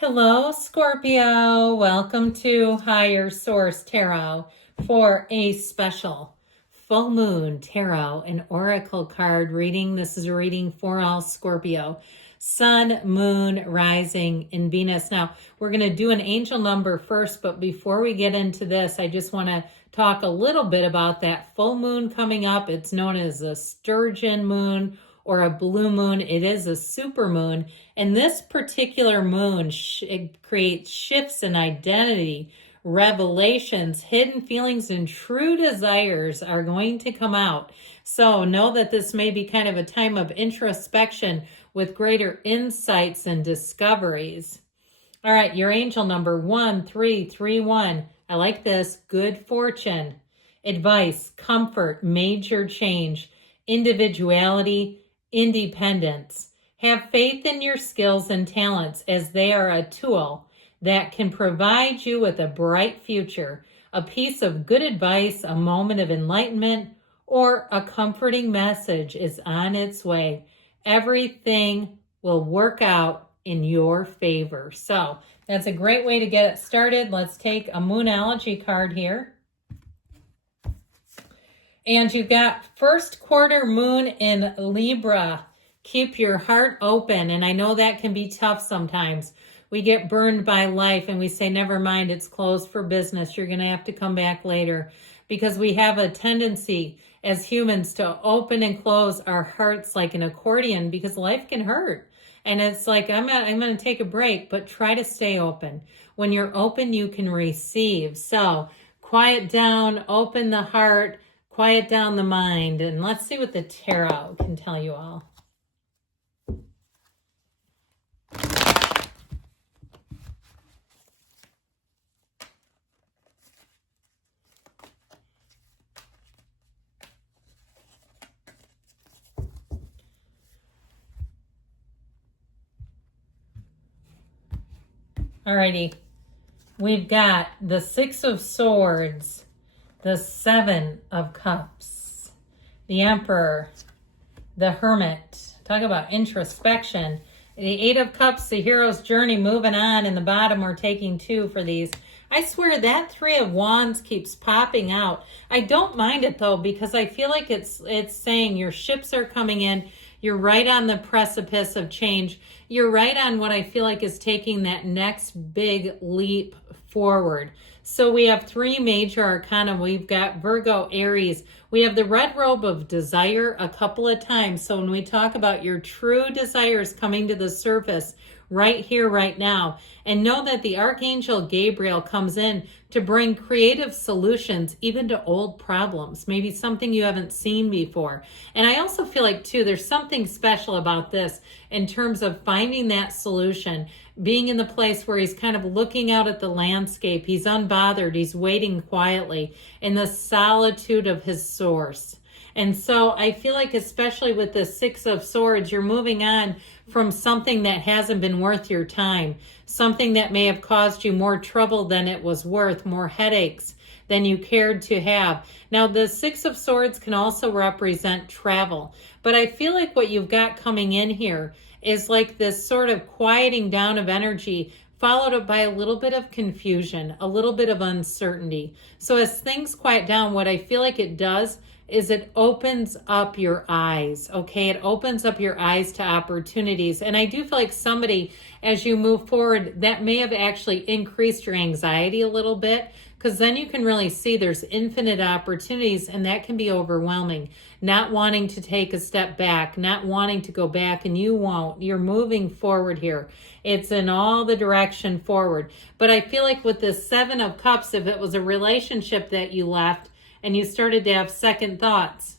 Hello, Scorpio. Welcome to Higher Source Tarot for a special full moon tarot and oracle card reading. This is a reading for all Scorpio. Sun, moon, rising, and Venus. Now, we're going to do an angel number first, but before we get into this, I just want to talk a little bit about that full moon coming up. It's known as a sturgeon moon or a blue moon. It is a super moon. And this particular moon, it creates shifts in identity, revelations, hidden feelings, and true desires are going to come out. So know that this may be kind of a time of introspection with greater insights and discoveries. All right, your angel number 1331. I like this. Good fortune, advice, comfort, major change, individuality, independence. Have faith in your skills and talents as they are a tool that can provide you with a bright future, a piece of good advice, a moment of enlightenment, or a comforting message is on its way. Everything will work out in your favor. So that's a great way to get it started. Let's take a Moonology card here. And you've got first quarter moon in Libra. Keep your heart open. And I know that can be tough sometimes. We get burned by life and we say, never mind, it's closed for business. You're going to have to come back later. Because we have a tendency as humans to open and close our hearts like an accordion because life can hurt. And it's like, I'm going to take a break, but try to stay open. When you're open, you can receive. So quiet down, open the heart, quiet down the mind, and let's see what the tarot can tell you all. Alrighty, we've got the Six of Swords, the Seven of Cups, the Emperor, the Hermit. Talk about introspection. The Eight of Cups, the hero's journey, moving on. In the bottom, we're taking 2 for these. I swear that 3 of Wands keeps popping out. I don't mind it though, because I feel like it's saying your ships are coming in. You're right on the precipice of change. You're right on what I feel like is taking that next big leap forward. So we have 3 major arcana. We've got Virgo, Aries. We have the red robe of desire a couple of times. So when we talk about your true desires coming to the surface right here, right now, and know that the Archangel Gabriel comes in to bring creative solutions even to old problems, maybe something you haven't seen before. And I also feel like too, there's something special about this in terms of finding that solution, being in the place where he's kind of looking out at the landscape. He's unbothered. He's waiting quietly in the solitude of his source. And so I feel like, especially with the Six of Swords, you're moving on from something that hasn't been worth your time, something that may have caused you more trouble than it was worth, more headaches than you cared to have. Now, the Six of Swords can also represent travel, but I feel like what you've got coming in here is like this sort of quieting down of energy, followed up by a little bit of confusion, a little bit of uncertainty. So as things quiet down, what I feel like it does is it opens up your eyes, okay? It opens up your eyes to opportunities. And I do feel like somebody, as you move forward, that may have actually increased your anxiety a little bit, because then you can really see there's infinite opportunities, and that can be overwhelming. Not wanting to take a step back, not wanting to go back, and you won't. You're moving forward here. It's in all the direction forward. But I feel like with the Seven of Cups, if it was a relationship that you left, and you started to have second thoughts,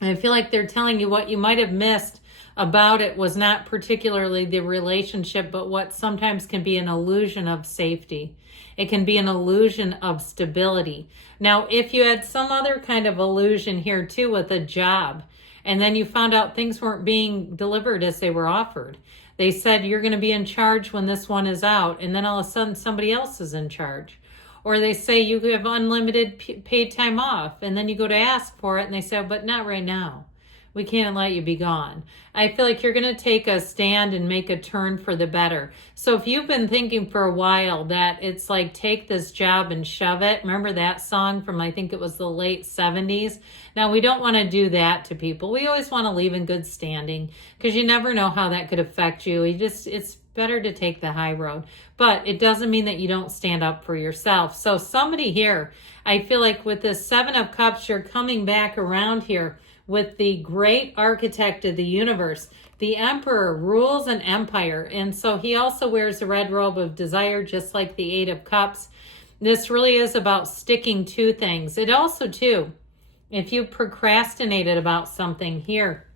I feel like they're telling you what you might have missed about it was not particularly the relationship, but what sometimes can be an illusion of safety. It can be an illusion of stability. Now, if you had some other kind of illusion here too with a job, and then you found out things weren't being delivered as they were offered. They said you're going to be in charge when this one is out, and then all of a sudden somebody else is in charge. Or they say you have unlimited paid time off, and then you go to ask for it, and they say, but not right now. we can't let you be gone. I feel like you're going to take a stand and make a turn for the better. So if you've been thinking for a while that it's like, take this job and shove it. Remember that song from, I think it was the late 70s? Now, we don't want to do that to people. We always want to leave in good standing because you never know how that could affect you. It's better to take the high road, but it doesn't mean that you don't stand up for yourself. So somebody here, I feel like with this 7 of Cups, you're coming back around here with the great architect of the universe. The Emperor rules an empire, and so he also wears the red robe of desire, just like the 8 of Cups. This really is about sticking to things. It also, too, if you procrastinated about something here,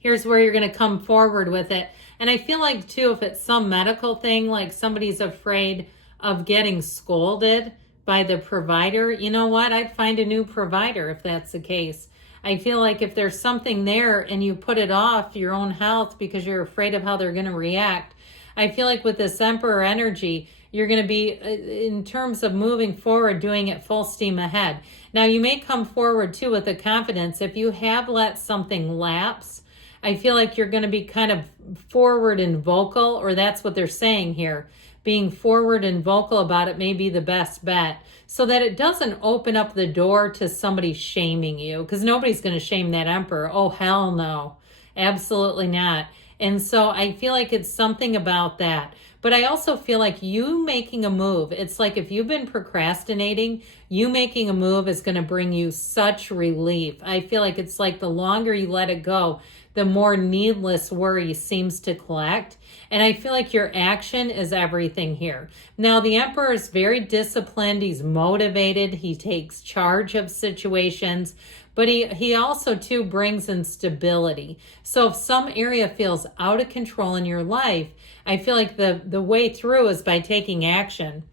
here's where you're going to come forward with it. And I feel like, too, if it's some medical thing, like somebody's afraid of getting scolded by the provider, you know what? I'd find a new provider if that's the case. I feel like if there's something there and you put it off your own health because you're afraid of how they're going to react, I feel like with this Emperor energy, you're going to be, in terms of moving forward, doing it full steam ahead. Now, you may come forward, too, with the confidence. If you have let something lapse, I feel like you're going to be kind of forward and vocal, or that's what they're saying here. Being forward and vocal about it may be the best bet so that it doesn't open up the door to somebody shaming you, because nobody's going to shame that Emperor. Oh, hell no. Absolutely not. And so I feel like it's something about that. But I also feel like you making a move, it's like if you've been procrastinating, you making a move is going to bring you such relief. I feel like it's like the longer you let it go, the more needless worry seems to collect. And I feel like your action is everything here. Now, the Emperor is very disciplined. He's motivated. He takes charge of situations. But he also, too, brings in stability. So if some area feels out of control in your life, I feel like the way through is by taking action.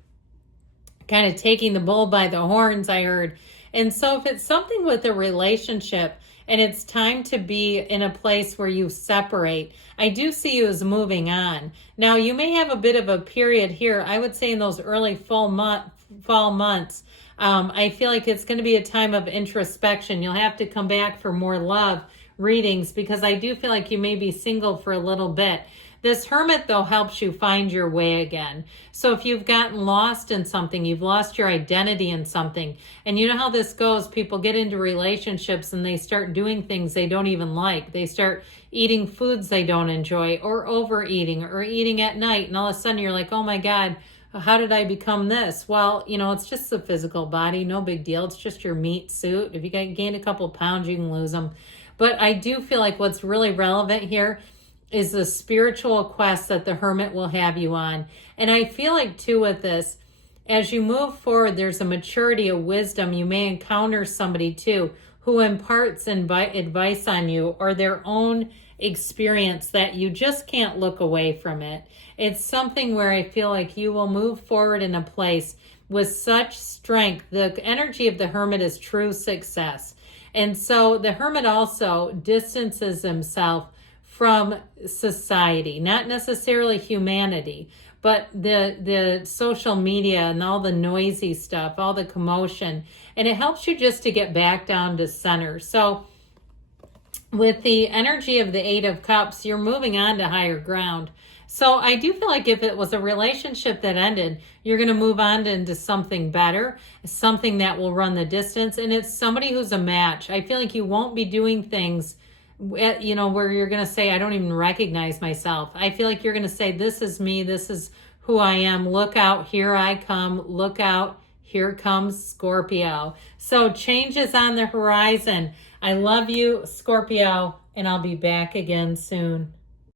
Kind of taking the bull by the horns, I heard. And so if it's something with a relationship, and it's time to be in a place where you separate, I do see you as moving on. Now, you may have a bit of a period here. I would say in those early fall months, I feel like it's going to be a time of introspection. You'll have to come back for more love readings because I do feel like you may be single for a little bit. This Hermit, though, helps you find your way again. So if you've gotten lost in something, you've lost your identity in something, and you know how this goes, people get into relationships and they start doing things they don't even like. They start eating foods they don't enjoy, or overeating, or eating at night, and all of a sudden you're like, oh my God, how did I become this? Well, you know, it's just the physical body, no big deal. It's just your meat suit. If you gain a couple pounds, you can lose them. But I do feel like what's really relevant here is the spiritual quest that the Hermit will have you on. And I feel like, too, with this, as you move forward, there's a maturity, a wisdom. You may encounter somebody, too, who imparts advice on you or their own experience that you just can't look away from it. It's something where I feel like you will move forward in a place with such strength. The energy of the Hermit is true success. And so the Hermit also distances himself from society, not necessarily humanity, but the social media and all the noisy stuff, all the commotion, and it helps you just to get back down to center. So with the energy of the 8 of Cups, you're moving on to higher ground. So I do feel like if it was a relationship that ended, you're going to move on into something better, something that will run the distance, and it's somebody who's a match. I feel like you won't be doing things where you're going to say, I don't even recognize myself. I feel like you're going to say, this is me. This is who I am. Look out. Here I come. Look out. Here comes Scorpio. So change is on the horizon. I love you, Scorpio, and I'll be back again soon.